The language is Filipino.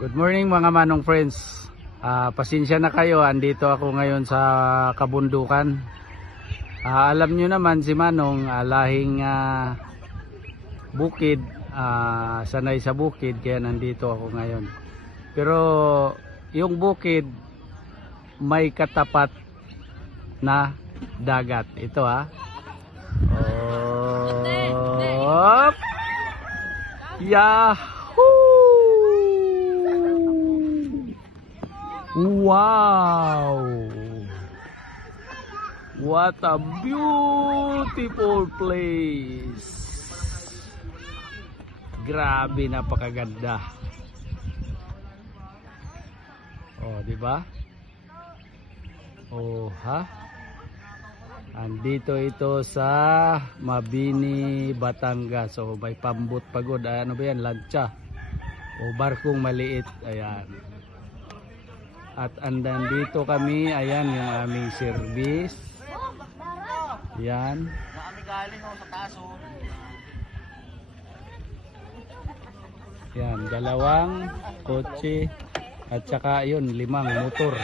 Good morning mga manong friends. Pasensya na kayo, andito ako ngayon sa kabundukan. Alam nyo naman si Manong, lahing bukid, sanay sa bukid, kaya nandito ako ngayon. Pero yung bukid may katapat na dagat. Ito Oh, Yahoo! Wow! What a beautiful place! Grabe, napakaganda. Oh, di ba? Oh, ha? Andito ito sa Mabini, Batangas. So, may pambot pagod. Ano ba yan? Lancha. O barkong maliit. Ayan. At andan dito kami, ayan yung aming service. Ayan. Ayan, dalawang kotse at saka yun, 5 motor.